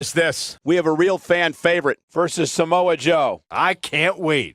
Is this? We have a real fan favorite versus Samoa Joe. I can't wait.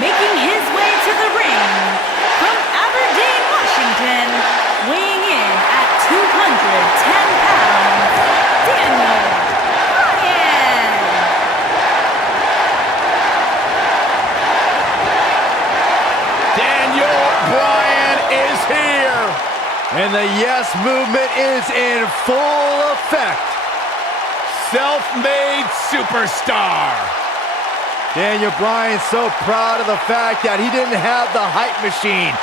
Making his way to the ring from Aberdeen, Washington, weighing in at 210 pounds, Daniel Bryan. Daniel Bryan is here. And the yes movement is in full effect. Self-made superstar. Daniel Bryan's so proud of the fact that he didn't have the hype machine.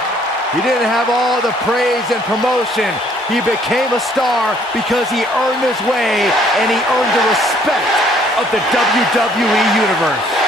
He didn't have all the praise and promotion. He became a star because he earned his way and he earned the respect of the WWE Universe.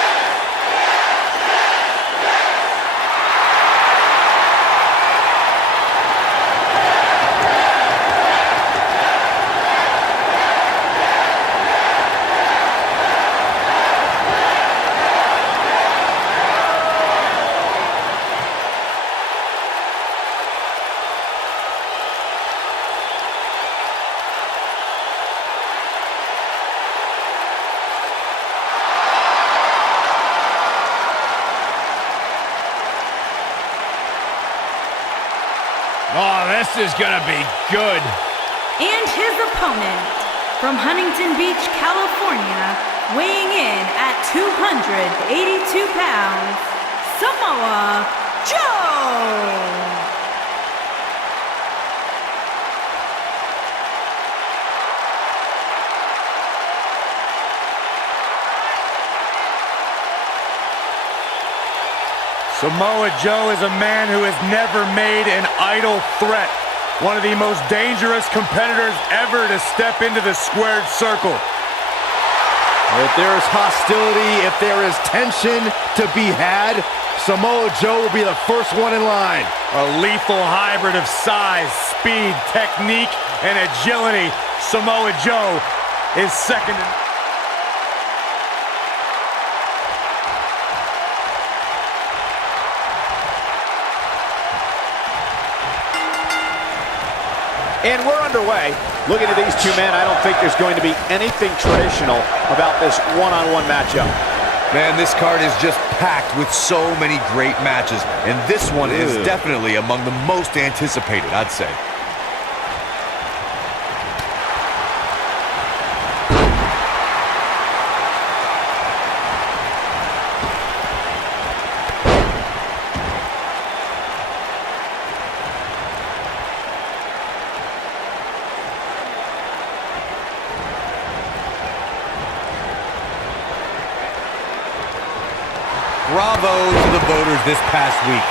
Oh, this is gonna be good. And his opponent from Huntington Beach, California, weighing in at 282 pounds, Samoa Joe. Samoa Joe is a man who has never made an idle threat. One of the most dangerous competitors ever to step into the squared circle. If there is hostility, if there is tension to be had, Samoa Joe will be the first one in line. A lethal hybrid of size, speed, technique, and agility. Samoa Joe is second to none. And we're underway. Looking at these two men, I don't think there's going to be anything traditional about this one-on-one matchup. Man, this card is just packed with so many great matches, and this one is definitely among the most anticipated, I'd say. Bravo to the voters this past week.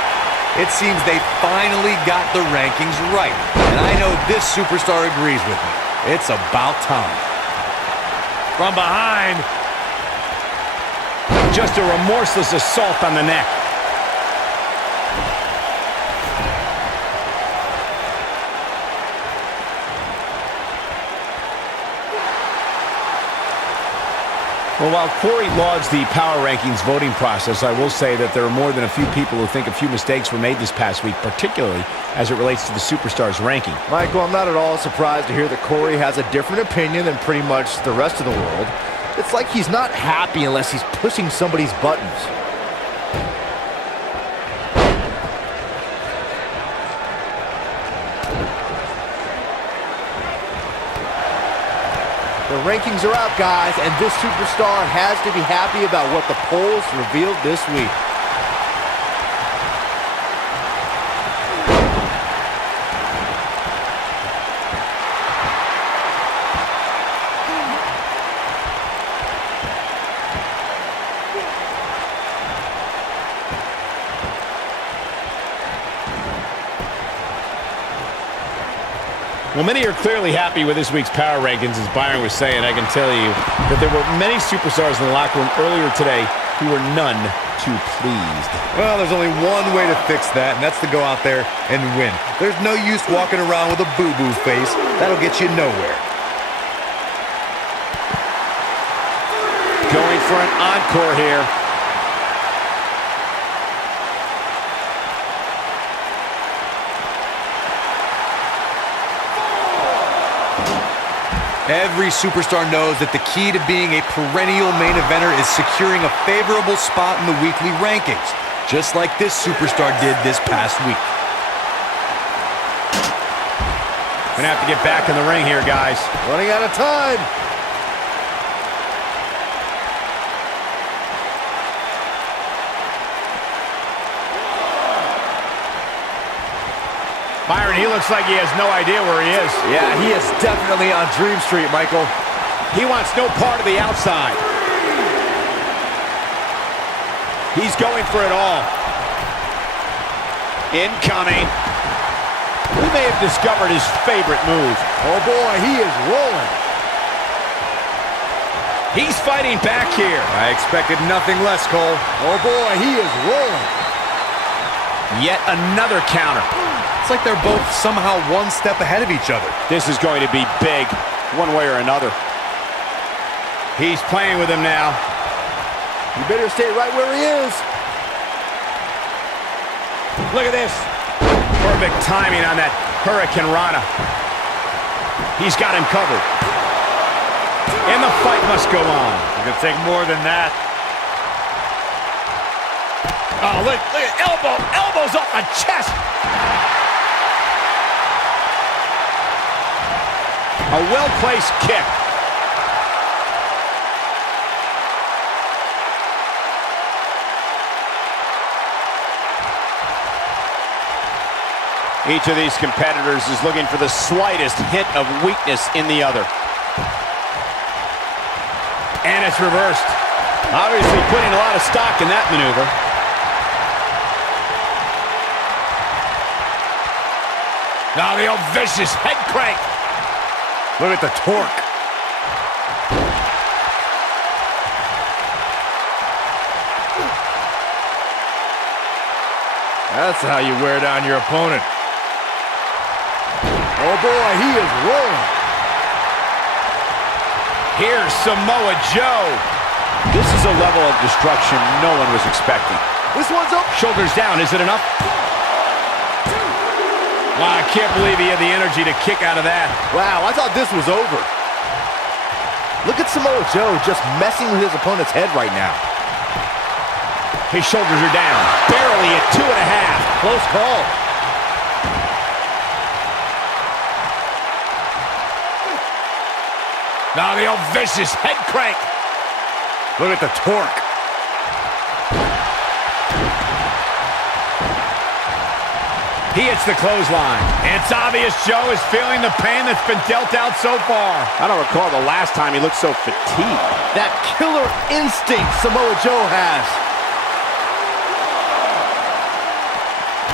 It seems they finally got the rankings right. And I know this superstar agrees with me. It's about time. From behind. Just a remorseless assault on the neck. Well, while Corey lauds the power rankings voting process, I will say that there are more than a few people who think a few mistakes were made this past week, particularly as it relates to the Superstars ranking. Michael, I'm not at all surprised to hear that Corey has a different opinion than pretty much the rest of the world. It's like he's not happy unless he's pushing somebody's buttons. The rankings are out, guys, and this superstar has to be happy about what the polls revealed this week. Well, many are clearly happy with this week's power rankings, as Byron was saying. I can tell you that there were many superstars in the locker room earlier today who were none too pleased. Well, there's only one way to fix that, and that's to go out there and win. There's no use walking around with a boo-boo face. That'll get you nowhere. Going for an encore here. Every superstar knows that the key to being a perennial main eventer is securing a favorable spot in the weekly rankings, just like this superstar did this past week. Gonna have to get back in the ring here, guys. Running out of time. Byron, he looks like he has no idea where he is. Yeah, he is definitely on Dream Street, Michael. He wants no part of the outside. He's going for it all. Incoming. We may have discovered his favorite move. Oh boy, he is rolling. He's fighting back here. I expected nothing less, Cole. Oh boy, he is rolling. Yet another counter. It's like they're both somehow one step ahead of each other. This is going to be big, one way or another. He's playing with him now. You better stay right where he is. Look at this. Perfect timing on that Hurricane Rana. He's got him covered. And the fight must go on. It could take more than that. Oh, look at elbows off the chest. A well-placed kick. Each of these competitors is looking for the slightest hint of weakness in the other. And it's reversed. Obviously putting a lot of stock in that maneuver. Now the old vicious head crank. Look at the torque. That's how you wear down your opponent. Oh boy, he is rolling. Here's Samoa Joe. This is a level of destruction no one was expecting. This one's up. Shoulders down, is it enough? Wow, I can't believe he had the energy to kick out of that. Wow, I thought this was over. Look at Samoa Joe just messing with his opponent's head right now. His shoulders are down. Barely at 2.5. Close call. Now the old vicious head crank. Look at the torque. He hits the clothesline. It's obvious Joe is feeling the pain that's been dealt out so far. I don't recall the last time he looked so fatigued. That killer instinct Samoa Joe has.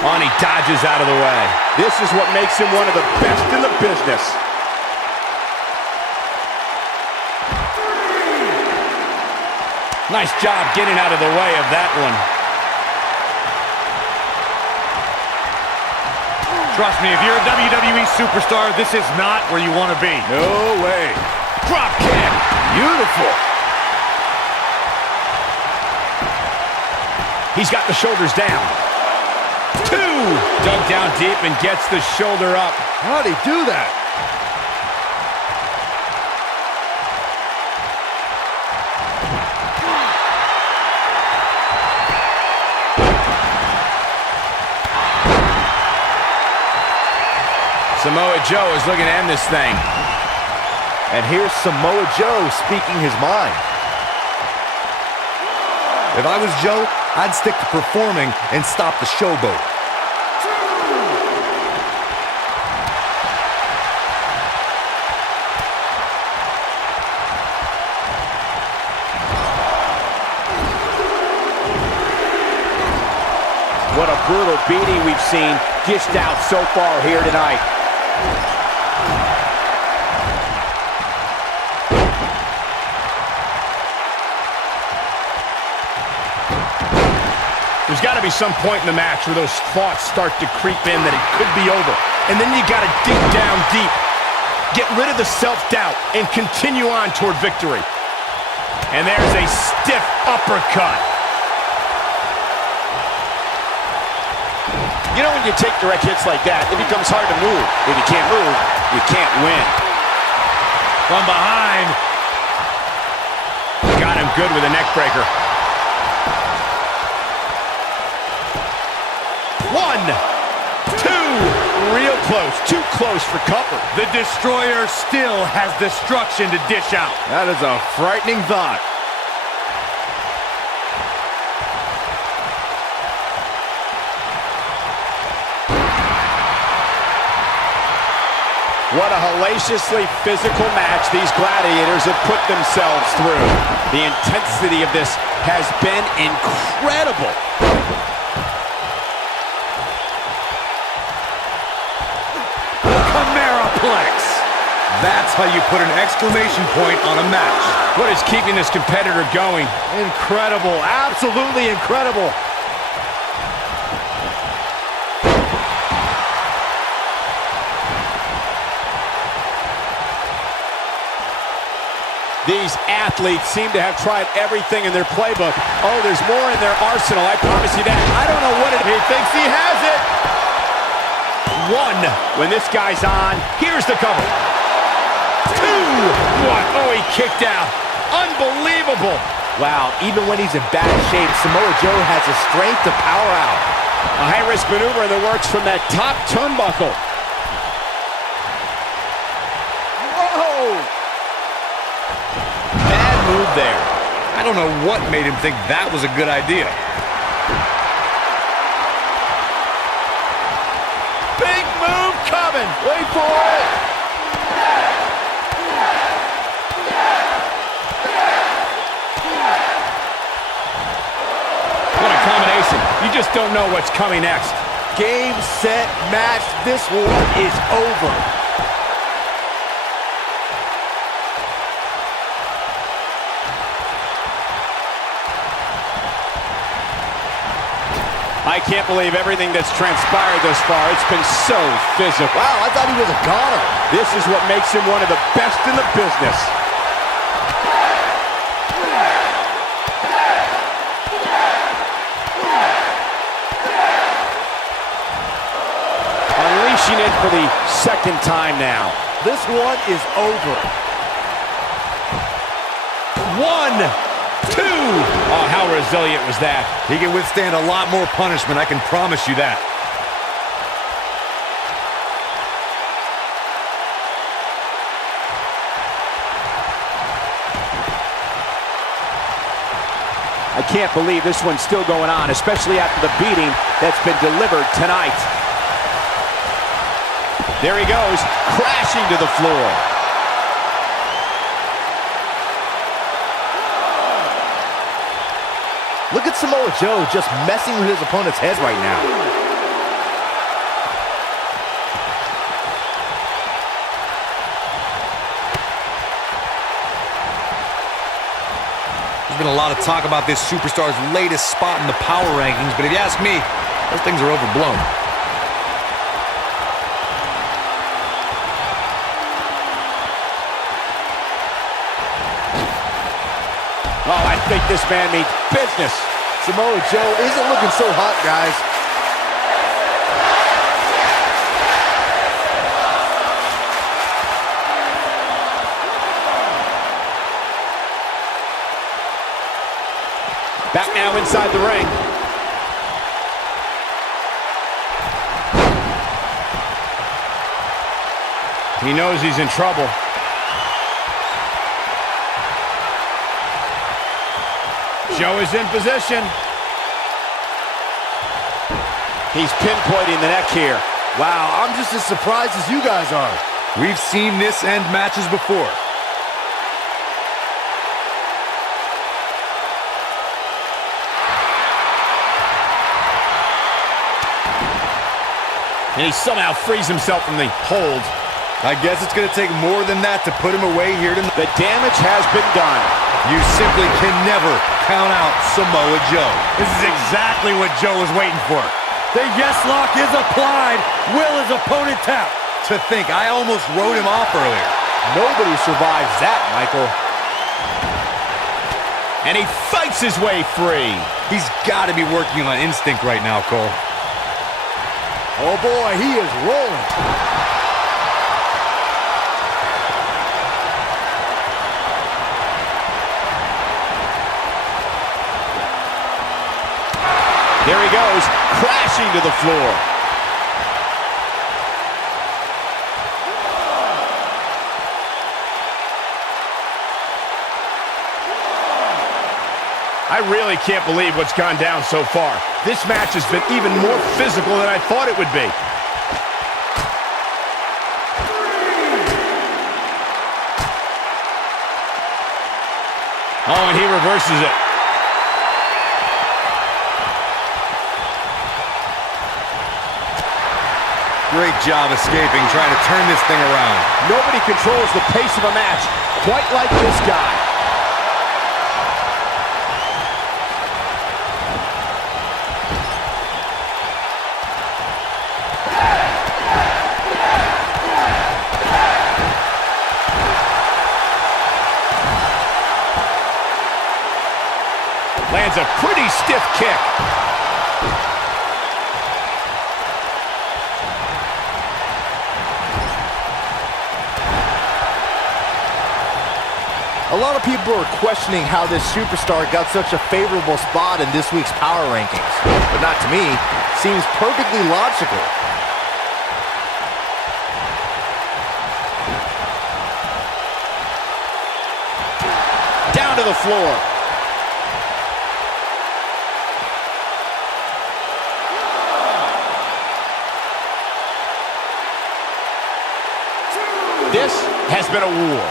Oh, and he dodges out of the way. This is what makes him one of the best in the business. Nice job getting out of the way of that one. Trust me, if you're a WWE superstar, this is not where you want to be. No way. Drop kick. Beautiful. He's got the shoulders down. 2. Dug down deep and gets the shoulder up. How'd he do that? Samoa Joe is looking to end this thing. And here's Samoa Joe speaking his mind. If I was Joe, I'd stick to performing and stop the showboat. What a brutal beating we've seen dished out so far here tonight. got to be some point in the match where those thoughts start to creep in that it could be over. And then you got to dig down deep, get rid of the self-doubt, and continue on toward victory. And there's a stiff uppercut. You know, when you take direct hits like that, it becomes hard to move. If you can't move, you can't win. From behind. Got him good with a neck breaker. 1, 2, real close, too close for cover. The Destroyer still has destruction to dish out. That is a frightening thought. What a hellaciously physical match these gladiators have put themselves through. The intensity of this has been incredible. Cameraplex. That's how you put an exclamation point on a match. What is keeping this competitor going? Incredible. Absolutely incredible. These athletes seem to have tried everything in their playbook. Oh, there's more in their arsenal, I promise you that. I don't know what it is. He thinks he has it. 1, when this guy's on. Here's the cover. 2, what? Oh, he kicked out. Unbelievable. Wow, even when he's in bad shape, Samoa Joe has the strength to power out. A high-risk maneuver in the works from that top turnbuckle. Whoa! Move there. I don't know what made him think that was a good idea. Big move coming. Wait for it. What a combination. You just don't know what's coming next. Game, set, match. This one is over. I can't believe everything that's transpired thus far. It's been so physical. Wow, I thought he was a goner. This is what makes him one of the best in the business. Unleashing it for the second time now. This one is over. 1, 2. Oh, how resilient was that? He can withstand a lot more punishment, I can promise you that. I can't believe this one's still going on, especially after the beating that's been delivered tonight. There he goes, crashing to the floor. Look at Samoa Joe just messing with his opponent's head right now. There's been a lot of talk about this superstar's latest spot in the power rankings, but if you ask me, those things are overblown. Oh, I think this man means business. Samoa Joe isn't looking so hot, guys. Back now inside the ring. He knows he's in trouble. Joe is in position. He's pinpointing the neck here. Wow, I'm just as surprised as you guys are. We've seen this end matches before. And he somehow frees himself from the hold. I guess it's going to take more than that to put him away here tonight. The damage has been done. You simply can never count out Samoa Joe. This is exactly what Joe was waiting for. The yes lock is applied. Will his opponent tap? To think, I almost wrote him off earlier. Nobody survives that, Michael. And he fights his way free. He's got to be working on instinct right now, Cole. Oh boy, he is rolling. There he goes, crashing to the floor. I really can't believe what's gone down so far. This match has been even more physical than I thought it would be. Oh, and he reverses it. Great job escaping, trying to turn this thing around. Nobody controls the pace of a match quite like this guy. Lands a pretty stiff kick. A lot of people are questioning how this superstar got such a favorable spot in this week's power rankings. But not to me. Seems perfectly logical. Down to the floor. This has been a war.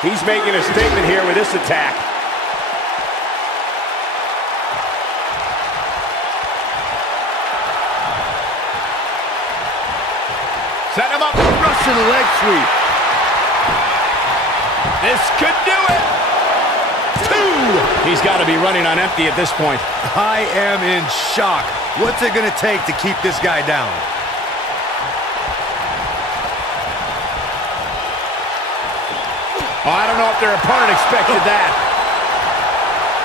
He's making a statement here with this attack. Set him up. Russian leg sweep. This could do it. 2. He's got to be running on empty at this point. I am in shock. What's it going to take to keep this guy down? Oh, I don't know if their opponent expected that.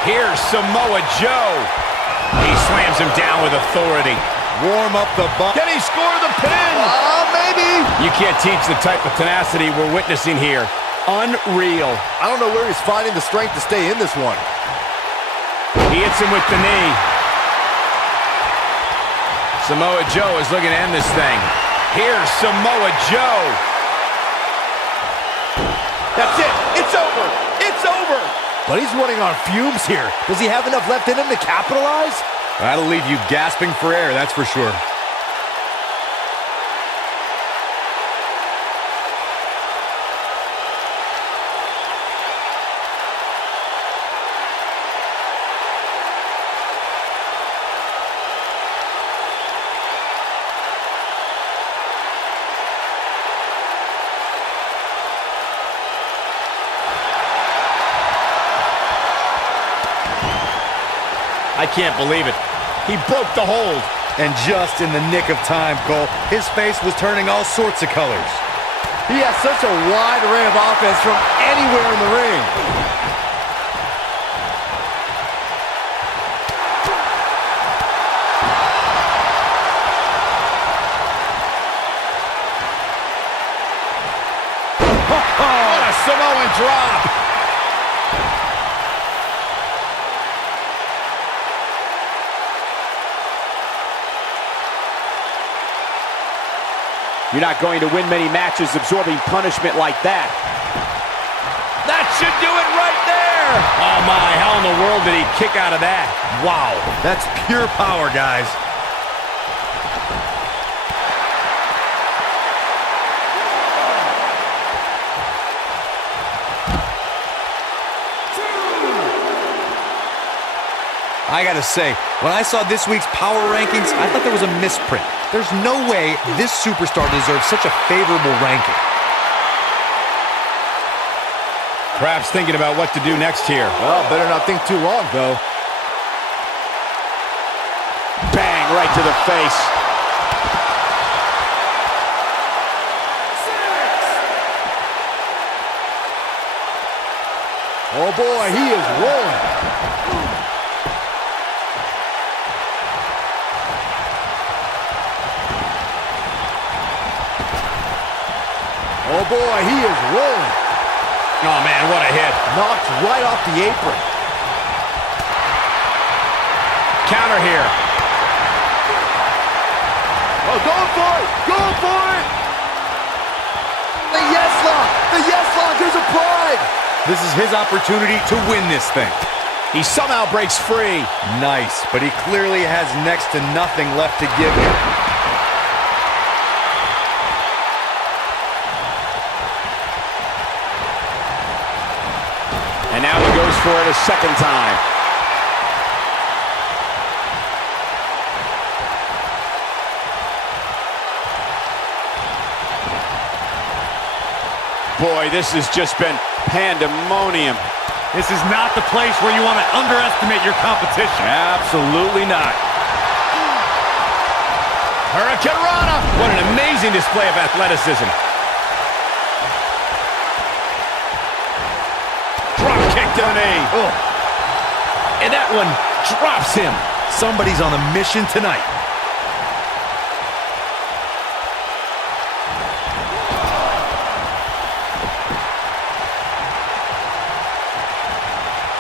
Here's Samoa Joe. He slams him down with authority. Warm up the butt. Can he score the pin? Maybe. You can't teach the type of tenacity we're witnessing here. Unreal. I don't know where he's finding the strength to stay in this one. He hits him with the knee. Samoa Joe is looking to end this thing. Here's Samoa Joe. That's it. It's over. It's over. But he's running on fumes here. Does he have enough left in him to capitalize? That'll leave you gasping for air, that's for sure. I can't believe it. He broke the hold. And just in the nick of time, Cole, his face was turning all sorts of colors. He has such a wide array of offense from anywhere in the ring. What a Samoan drop. You're not going to win many matches absorbing punishment like that. That should do it right there. Oh, my. How in the world did he kick out of that? Wow, that's pure power, guys. I gotta say, when I saw this week's power rankings, I thought there was a misprint. There's no way this superstar deserves such a favorable ranking. Perhaps thinking about what to do next here. Well, better not think too long, though. Bang, right to the face. Oh, boy, he is rolling. Oh, boy, he is rolling. Oh, man, what a hit. Knocked right off the apron. Counter here. Oh, go for it! Go for it! The yes lock! The yes lock! There's a pride! This is his opportunity to win this thing. He somehow breaks free. Nice, but he clearly has next to nothing left to give him. And now he goes for it a second time. Boy, this has just been pandemonium. This is not the place where you want to underestimate your competition. Absolutely not. Hurricane Rana. What an amazing display of athleticism. Drop kick to the knee. Oh. And that one drops him. Somebody's on a mission tonight.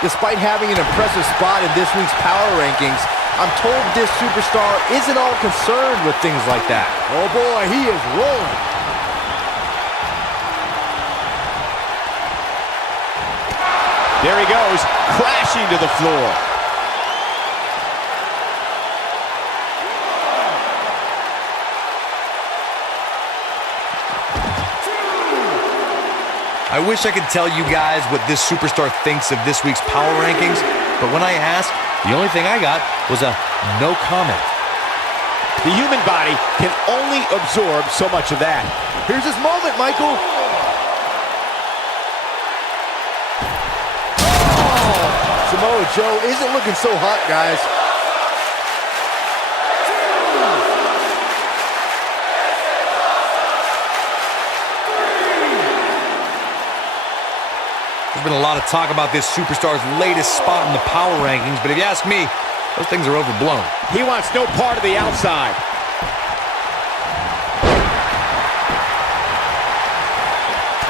Despite having an impressive spot in this week's power rankings, I'm told this superstar isn't all concerned with things like that. Oh boy, he is rolling. There he goes, crashing to the floor. I wish I could tell you guys what this superstar thinks of this week's power rankings, but when I asked, the only thing I got was a no comment. The human body can only absorb so much of that. Here's his moment, Michael. Oh, Samoa Joe isn't looking so hot, guys. There's been a lot of talk about this superstar's latest spot in the power rankings, but if you ask me, those things are overblown. He wants no part of the outside.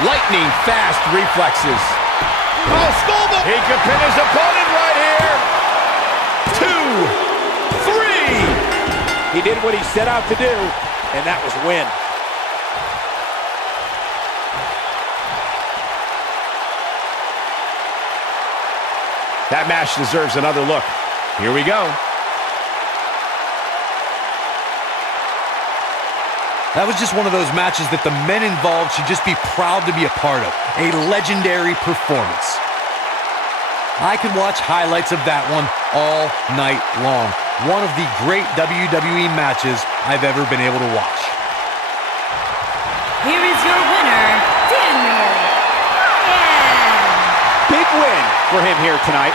Lightning fast reflexes. Oh, Skullball! He could pin his opponent right here. 2, 3. He did what he set out to do, and that was win. That match deserves another look. Here we go. That was just one of those matches that the men involved should just be proud to be a part of. A legendary performance. I could watch highlights of that one all night long. One of the great WWE matches I've ever been able to watch. Here is your winner, Daniel Bryan. Big win for him here tonight.